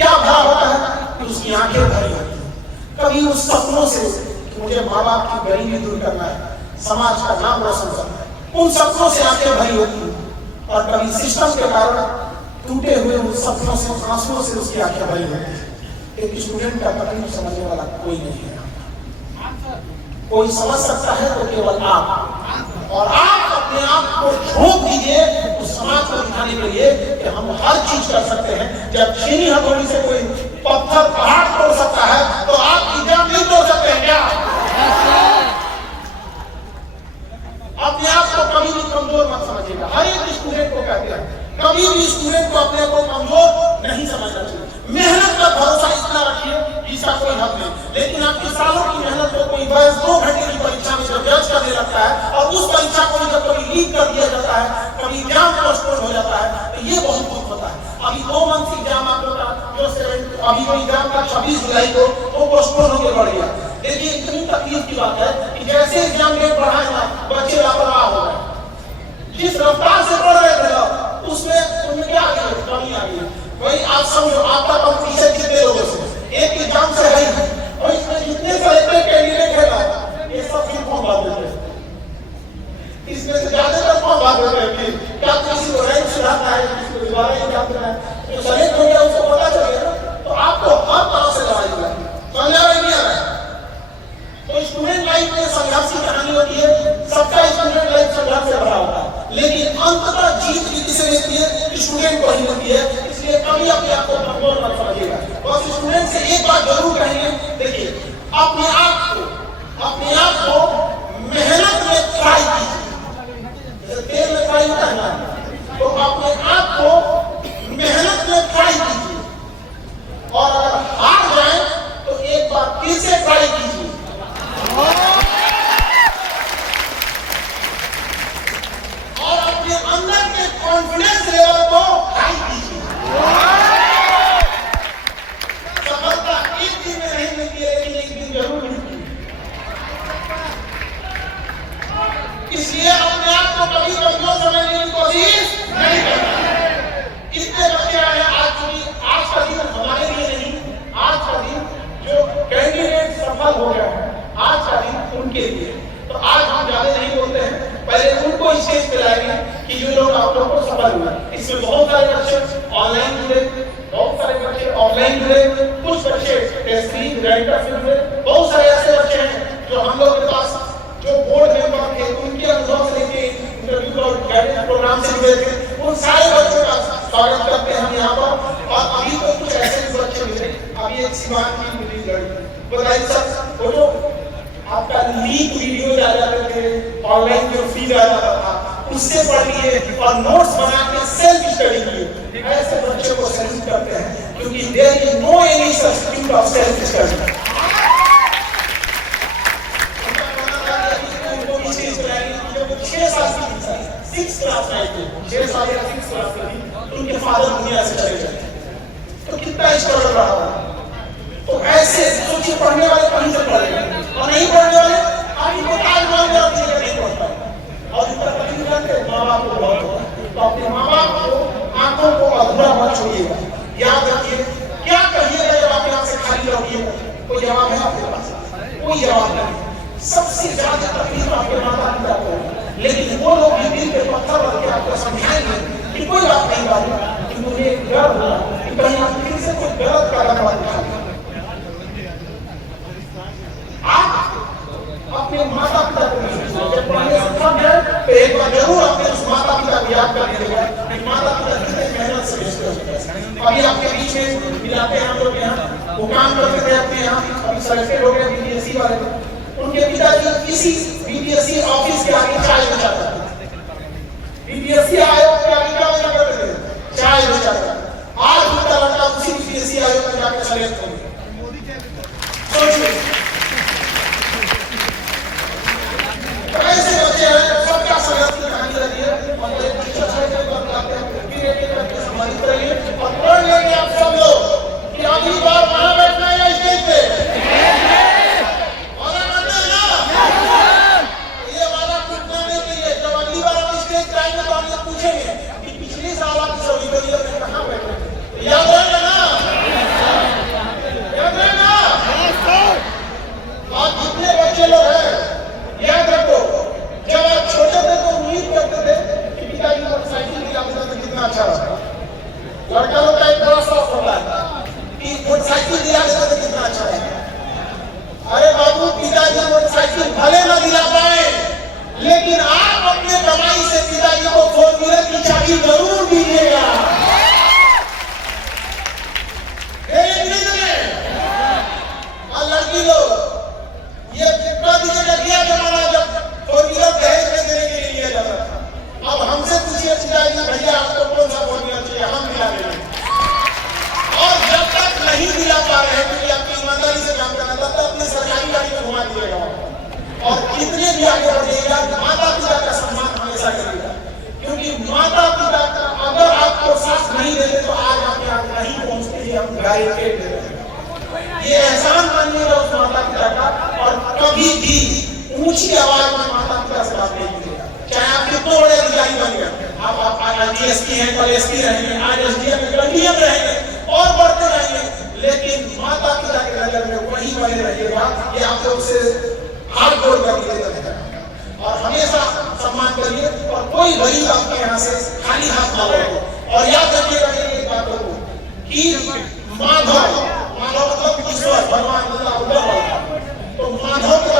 क्या भरा होता है कि उसकी आंखें भरी होती हैं। कभी उस सपनों से कि मुझे माँ बाप की गरीबी दूर करना है, समाज का नाम रोशन करना है, उन सपनों से आंखें भरी होती हैं। और कभी सिस्टम के कारण टूटे हुए उन सपनों से, आंसुओं से उसकी आंखें भरी होती हैं। एक स्टूडेंट का तकलीफ समझने वाला कोई नहीं है। कोई समझ सकता है तो केवल आप, और आप अपने आप को झोंक दीजिए उस समाज को दिखाने के लिए कि हम हर चीज कर सकते हैं। जब छीनी हथौड़ी से कोई पत्थर पहाड़ तोड़ सकता है तो आप जान नहीं तोड़ सकते हैं क्या? अपने आप को कभी भी कमजोर मत समझिएगा। हर एक स्टूडेंट को कहते हैं, कभी भी स्टूडेंट को अपने को कमजोर नहीं समझना चाहिए। मेहनत का भरोसा इतना रखिए, इसका कोई हद नहीं। लेकिन आपकी सालों की मेहनत को कोई बस 2 घंटे की परीक्षा में जब जज करने लगता है और उस परीक्षा को जब कभी लीक कर दिया जाता है, कभी एग्जाम पोस्टपोन हो जाता है, तो ये बहुत दुख होता है। अभी 2 मंथ एग्जाम आप लोग का जो अभी कोई एग्जाम था 26 जुलाई को, वो पोस्टपोन होकर बढ़ गया। देखिए इतनी तकलीफ की बात है कि जैसे एग्जाम डेट बढ़ाएगा बच्चे लापरवाह हो गए। जिस रफ्तार से बढ़ रहे थे उसमें उनमें क्या आ गई, कमी आ गई। वही आप समझो, आपका कंपटीशन कितने लोगों से, एक एग्जाम से है और इसमें जितने सेलेक्टेड कैंडिडेट है ना, ये सब फिर कौन बात देते हैं? इसमें से ज्यादातर कौन बात देते हैं कि क्या किसी को रैंक सुधारना है, किसी को दोबारा एग्जाम देना है। जो सेलेक्ट हो गया उसको पता चल गया ना, तो आपको हर तरह से लड़ाई करनी है। समझ आ रही है? तो स्टूडेंट लाइफ में संघर्ष की कहानी होती है, सबका स्टूडेंट लाइफ संघर्ष से भरा होता है, लेकिन अंततः जीत भी किसे मिलती है? स्टूडेंट को ही मिलती है। इसलिए कभी अपने आप को कमजोर मत समझिएगा। बस स्टूडेंट से एक बात जरूर कहेंगे, देखिए अपने आप को मेहनत में ट्राई कीजिए। जैसे तेल में ट्राई होता है ना, तो अपने आप को मेहनत में ट्राई कीजिए, और अगर हार जाए तो एक बार फिर से ट्राई कीजिए। और अपने अंदर के कॉन्फिडेंस लेवल को हाई कीजिए। सफलता एक दिन में नहीं मिलती है, लेकिन एक दिन जरूर मिलती है। इसलिए अपने आप को कभी कमजोर समझने की कोशिश नहीं करना। इतने बच्चे आए आज का दिन हमारे लिए नहीं, आज का दिन जो कैंडिडेट सफल हो गया है, आज का दिन उनके लिए। तो आज हम ज्यादा नहीं बोलते हैं, पहले उनको स्टेज पे लाएंगे कि जो लोग आप लोग को सफल हुआ। इसमें बहुत सारे बच्चे ऑनलाइन जुड़े, बहुत सारे बच्चे ऑफलाइन जुड़े, कुछ बच्चे टेस्टिंग राइटर से जुड़े, बहुत सारे ऐसे बच्चे हैं जो हम लोग के पास जो बोर्ड मेंबर थे उनके अनुभव से लेके इंटरव्यू और गाइडेंस प्रोग्राम से जुड़े थे। उन सारे बच्चों का स्वागत करते हैं हम यहाँ पर। और अभी तो कुछ ऐसे बच्चे मिले, अभी एक सिवान की मिली लड़की बताइए सर, वो जो आपका लीक वीडियो आ जाते थे, ऑनलाइन जो फीड आ जाता था, उससे पढ़ लिए और नोट्स बना के सेल्फ स्टडी किए। ऐसे बच्चों को सैल्यूट करते हैं, क्योंकि there is no any substitute of self study. 6 साल की 6 क्लास में थी, 6 साल या 6 क्लास में थी, उनके फादर दुनिया से चले गए। तो कितना स्ट्रगल रहा होगा। तो ऐसे सोचिए, पढ़ने वाले कहीं से पढ़ेंगे और नहीं पढ़ने वाले अभी को आज मान लिया नहीं पढ़ पाए। और इतना तकलीफ करते माँ बाप को बहुत होता है। तो अपने माँ बाप को आंखों को अधूरा मत छोड़िएगा। याद रखिए, क्या कहिएगा जब आप यहाँ से खाली रहिएगा? कोई जवाब है आपके पास? कोई जवाब नहीं। सबसे ज्यादा तकलीफ आपके माता पिता को, लेकिन वो लोग भी दिल पे पत्थर रख के आपको समझाएंगे कि कोई बात नहीं बात, कि मुझे डर हुआ कि कहीं आप फिर से कोई गलत कदम मत उठाएं। आप अपने माता पिता को जब पढ़ने से थक जाए तो एक बार जरूर अपने उस माता पिता को याद कर लीजिएगा कि माता पिता कितने मेहनत से भेजते हैं। अभी आपके बीच में मिलाते हैं हम लोग यहाँ, वो काम करते थे अपने यहाँ, अभी सेलेक्टेड हो गए बीपीएससी वाले। उनके पिताजी इसी बीपीएससी ऑफिस के आगे चाय बेचाते थे। बीपीएससी आयोग के आगे क्या बेचा करते थे? चाय बेचाते थे। आज उनका लड़का उसी बीपीएससी आयोग में जाकर सेलेक्ट हो गया। सोचिए, ऐसे बच्चे हैं, सबका संघर्ष की कहानी रहती है। और एक टीचर साहब को बताते हैं कि ये करके सम्मानित करिए और पढ़ लेंगे आप सब लोग कि अगली बार वहां बैठना है स्टेज पे। पूछेंगे कि पिछले साल आप सभी में कहां बैठे थे, याद रहेगा ना? भी आगे बढ़िएगा, माता पिता का सम्मान हमेशा करिएगा, क्योंकि माता पिता का अगर आपको साथ नहीं देते तो आज आप यहाँ नहीं पहुंचते ही हम गायके दे रहे हैं। ये एहसान मानिएगा उस माता पिता का, और कभी भी ऊंची आवाज में माता पिता से बात नहीं कीजिएगा, चाहे आप कितने बड़े अधिकारी बन गए, आप डीएसपी हैं, कल एसपी रहेंगे, आज एसडीएम कल डीएम रहेंगे और बढ़ते रहेंगे, लेकिन माता पिता के नजर में वही बने रहिएगा। ये आप लोग से हाथ जोड़ कर निवेदन है, और हमेशा सम्मान करिए, और कोई गरीब आपके यहाँ से खाली हाथ ना लौटे। और याद रखिएगा एक बात को कि माधव मतलब ईश्वर भगवान, तो माधव के